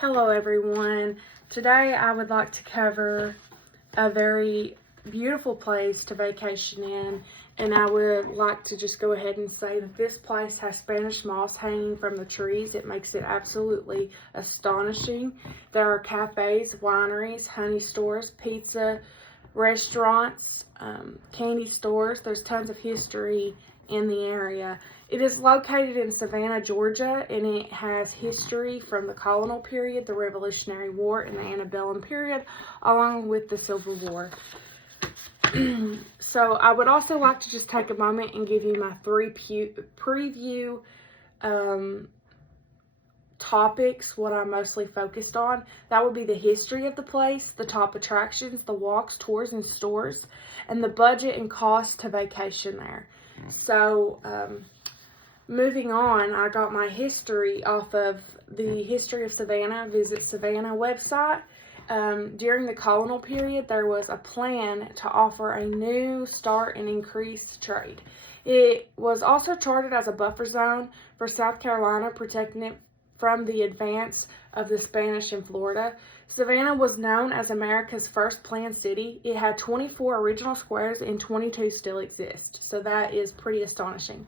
Hello everyone. Today I would like to cover a very beautiful place to vacation in, and I would like to just go ahead and say that this place has Spanish moss hanging from the trees. It makes it absolutely astonishing. There are cafes, wineries, honey stores, pizza, restaurants, candy stores. There's tons of history in the area. It is located in Savannah, Georgia, and it has history from the colonial period, the Revolutionary War, and the antebellum period, along with the Civil War. So I would also like to just take a moment and give you my three preview topics, what I'm mostly focused on. That would be the history of the place, the top attractions, the walks, tours, and stores, and the budget and cost to vacation there. So, moving on, I got my history off of the History of Savannah, Visit Savannah website. During the colonial period, there was a plan to offer a new start and increase trade. It was also charted as a buffer zone for South Carolina, protecting it from the advance of the Spanish in Florida. Savannah was known as America's first planned city. It had 24 original squares and 22 still exist. So that is pretty astonishing.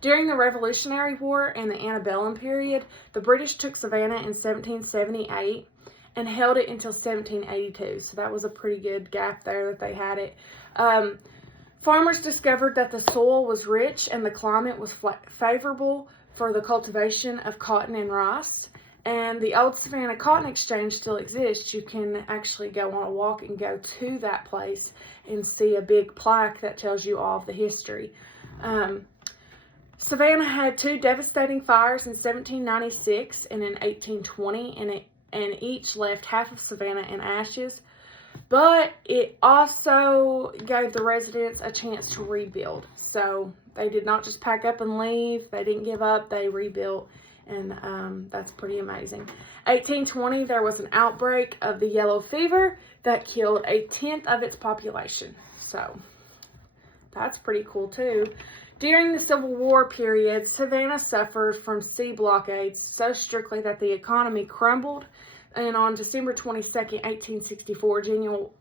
During the Revolutionary War and the antebellum period, the British took Savannah in 1778 and held it until 1782. So that was a pretty good gap there that they had it. Farmers discovered that the soil was rich and the climate was favorable for the cultivation of cotton and rice. And the old Savannah Cotton Exchange still exists. You can actually go on a walk and go to that place and see a big plaque that tells you all of the history. Savannah had two devastating fires in 1796 and in 1820, and each left half of Savannah in ashes. But it also gave the residents a chance to rebuild. So they did not just pack up and leave. They didn't give up. They rebuilt. And that's pretty amazing. 1820, there was an outbreak of the yellow fever that killed 1/10 of its population. So that's pretty cool too. During the Civil War period, Savannah suffered from sea blockades so strictly that the economy crumbled. And on December 22nd, 1864,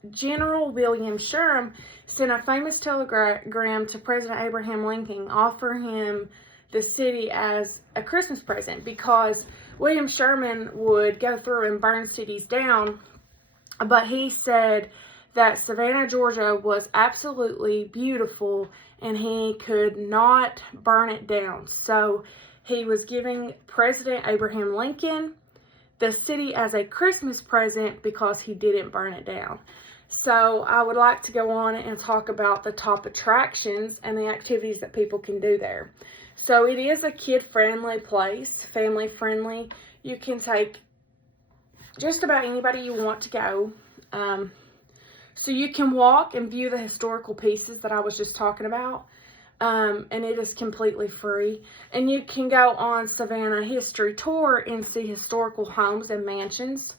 General William Sherman sent a famous telegram to President Abraham Lincoln offering him the city as a Christmas present, because William Sherman would go through and burn cities down, but he said that Savannah, Georgia was absolutely beautiful and he could not burn it down. So he was giving President Abraham Lincoln the city as a Christmas present because he didn't burn it down. So I would like to go on and talk about the top attractions and the activities that people can do there. So it is a kid-friendly place, family-friendly. You can take just about anybody you want to go. So you can walk and view the historical pieces that I was just talking about. And it is completely free. And you can go on Savannah History Tour and see historical homes and mansions.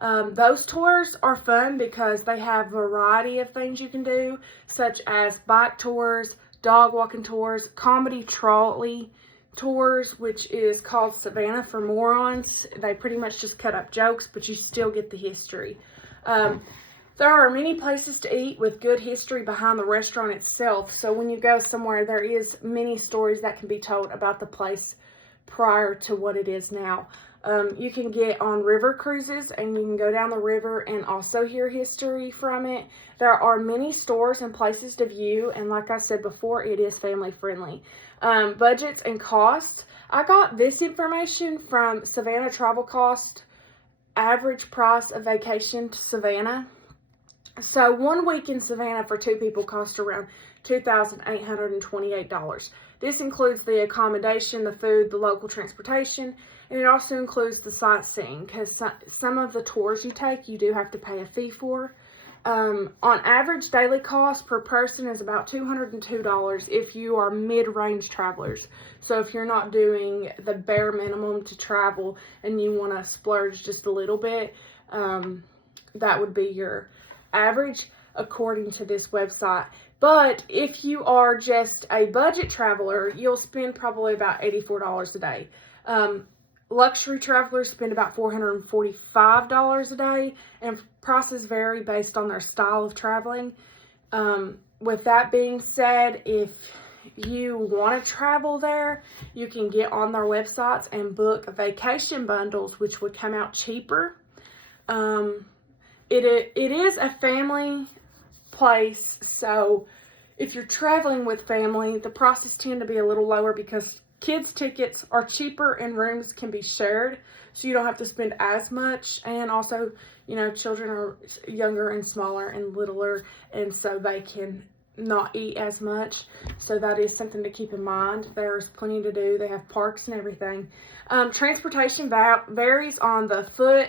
Those tours are fun because they have a variety of things you can do, such as bike tours, dog walking tours, comedy trolley tours, which is called Savannah for Morons. They pretty much just cut up jokes, but you still get the history. There are many places to eat with good history behind the restaurant itself. So when you go somewhere, there is many stories that can be told about the place prior to what it is now. You can get on river cruises and you can go down the river and also hear history from it. There are many stores and places to view, and like I said before, it is family friendly. Budgets and costs. I got this information from Savannah Travel Cost, average price of vacation to Savannah. So 1 week in Savannah for 2 people cost around $2,828. This includes the accommodation, the food, the local transportation, and it also includes the sightseeing, because some of the tours you take, you do have to pay a fee for. On average, daily cost per person is about $202 if you are mid-range travelers. So if you're not doing the bare minimum to travel and you want to splurge just a little bit, that would be your average according to this website. But if you are just a budget traveler, you'll spend probably about $84 a day. luxury travelers spend about $445 a day, and prices vary based on their style of traveling. With that being said, if you want to travel there, you can get on their websites and book vacation bundles, which would come out cheaper. It is a family place, so if you're traveling with family, the prices tend to be a little lower because kids' tickets are cheaper and rooms can be shared, so you don't have to spend as much. And also, you know, children are younger and smaller and littler, and so they can not eat as much. So that is something to keep in mind. There's plenty to do. They have parks and everything. Transportation varies on foot,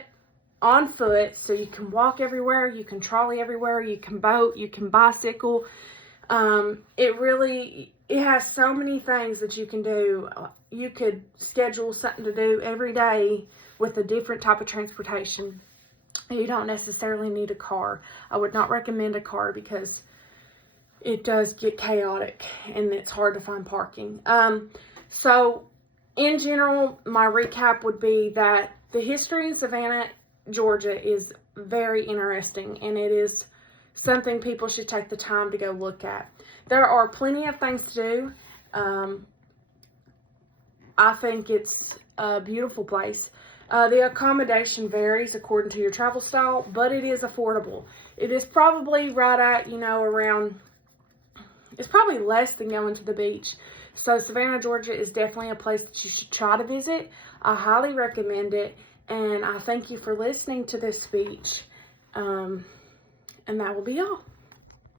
so you can walk everywhere, you can trolley everywhere, you can boat, you can bicycle. It has so many things that you can do. You could schedule something to do every day with a different type of transportation. You don't necessarily need a car. I would not recommend a car because it does get chaotic and it's hard to find parking. So in general, my recap would be that the history in Savannah, Georgia is very interesting, and it is something people should take the time to go look at. There are plenty of things to do. I think it's a beautiful place. The accommodation varies according to your travel style, but it is affordable. It is probably right at, around, it's probably less than going to the beach. So Savannah, Georgia is definitely a place that you should try to visit. I highly recommend it, and I thank you for listening to this speech. And that will be all.